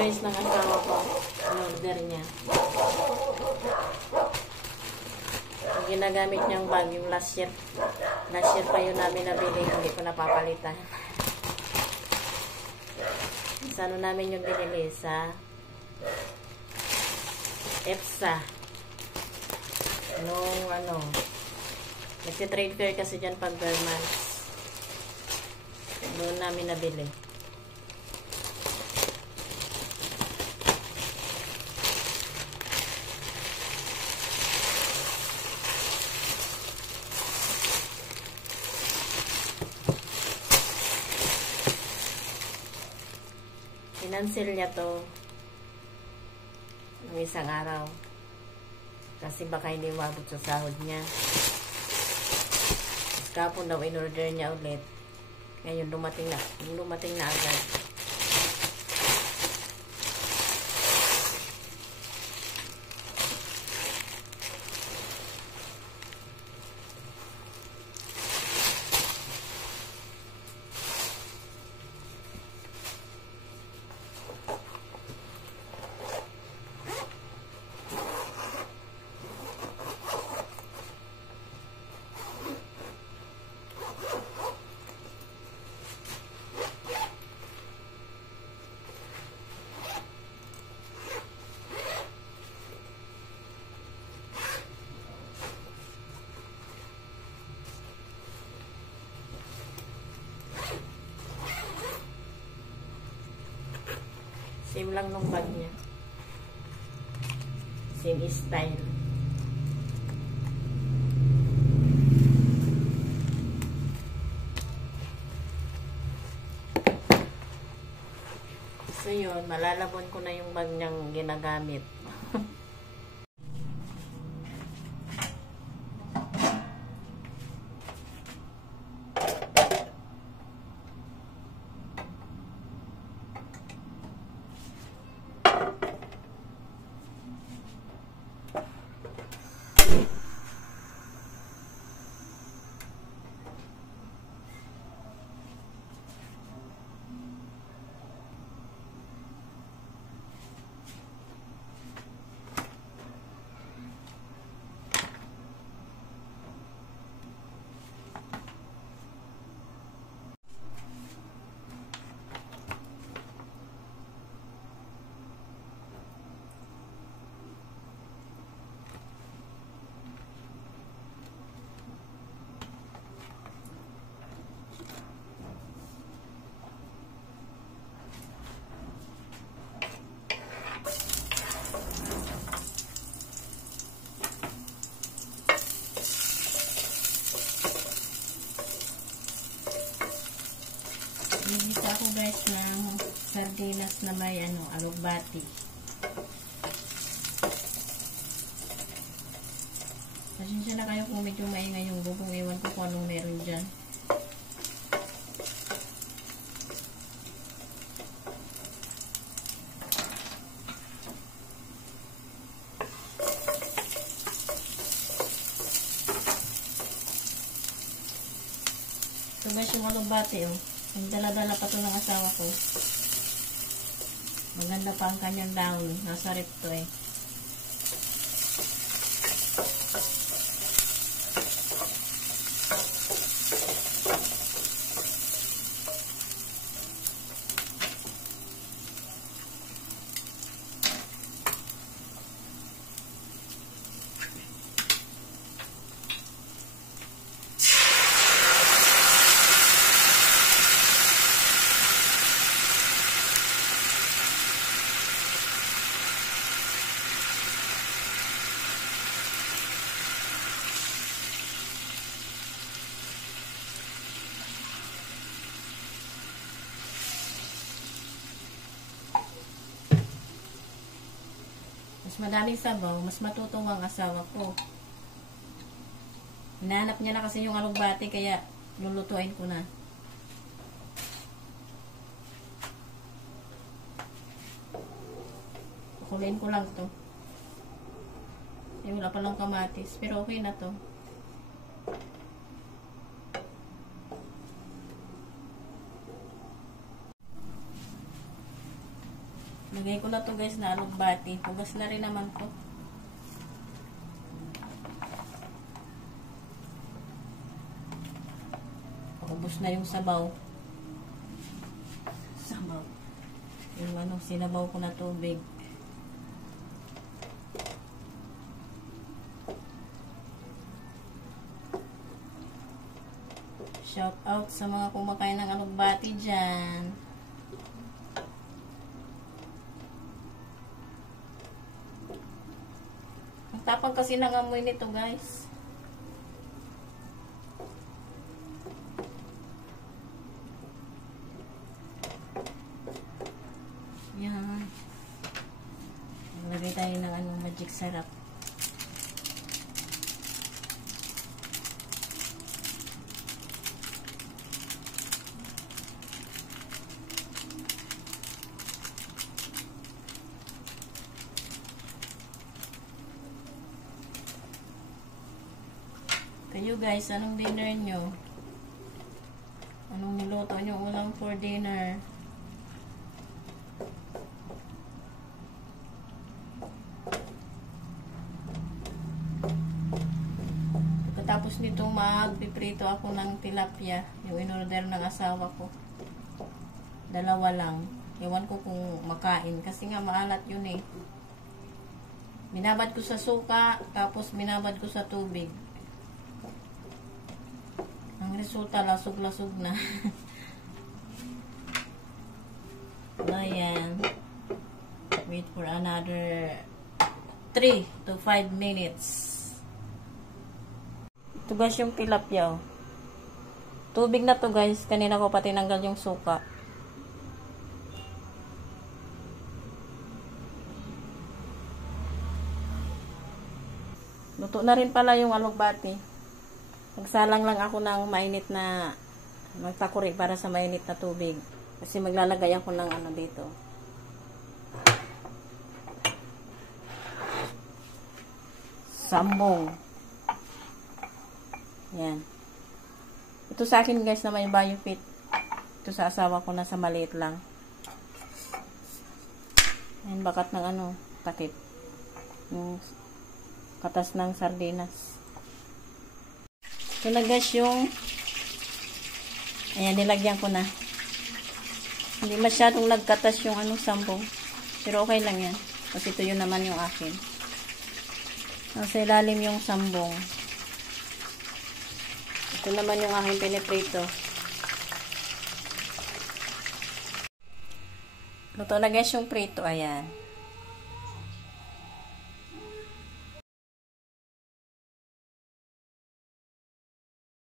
guys ng asawa ko. Order niya. Ang ginagamit niyang bag, yung last year. Last year pa yun namin nabili. Hindi ko napapalitan. Sa ano namin yung binili? Sa EPSA. Nung ano, nagsi-trade fair kasi dyan pag months. Doon namin nabili. Sinansil niya to ng isang araw. Kasi baka hindi umabot sa sahod niya. Tapos kapon daw in-order niya ulit. Ngayon dumating na agad. Same lang nung bag niya. Same style. So yun, malalabon ko na yung bag niyang ginagamit. Bibisa ako guys ng sardinas na may alugbati. Pasensya na kayo kung medyo maingay yung bubong. Ewan ko kung anong meron dyan. So guys, yung alugbati yung dala-dala pa to ng asawa ko. Maganda pa ang kanyang dahon. Nasa rip to eh. Madaming sabaw, mas matutong ang asawa ko. Hinahanap niya na kasi yung alugbati, kaya lulutuin ko na. Kukuliin ko lang to. Wala palang kamatis, pero okay na to. Lagay ko na to guys na alugbati. Pugas na rin naman to. Ubus na yung sabaw. Yung sinabaw ko na tubig. Shout out sa mga kumakain ng alugbati dyan. Ang tapang kasi ng amoy nito guys. Yan. Maglagay tayo ng magic syrup. Kayo guys, anong dinner nyo? Anong niluto nyo ulam for dinner? Pagkatapos nito, magpiprito ako ng tilapia. Yung in-order ng asawa ko. 2 lang. Ewan ko kung makain. Kasi nga maalat yun eh. Binabad ko sa suka, tapos binabad ko sa tubig. Ang resulta, lasog-lasog na. Ayan. Wait for another 3 to 5 minutes. Ito guys yung tilapia. Oh. Tubig na to guys. Kanina ko pa tinanggal yung suka. Luto na rin pala yung alugbati. Magsalang lang ako ng mainit na magpakuri para sa mainit na tubig. Kasi maglalagay ako ng dito. Sambong. Yan. Ito sa akin guys na may biofit. Ito sa asawa ko na sa maliit lang. Yan, bakat ng takip. Yung katas ng sardinas. Ito na guys yung ayan, nilagyan ko na. Hindi masyadong nagkatas yung sambong. Pero okay lang yan. Kasi ito yun naman yung akin. Nasa ilalim yung sambong. Ito naman yung aking piniprito. Luto na guys yung prito. Ayan.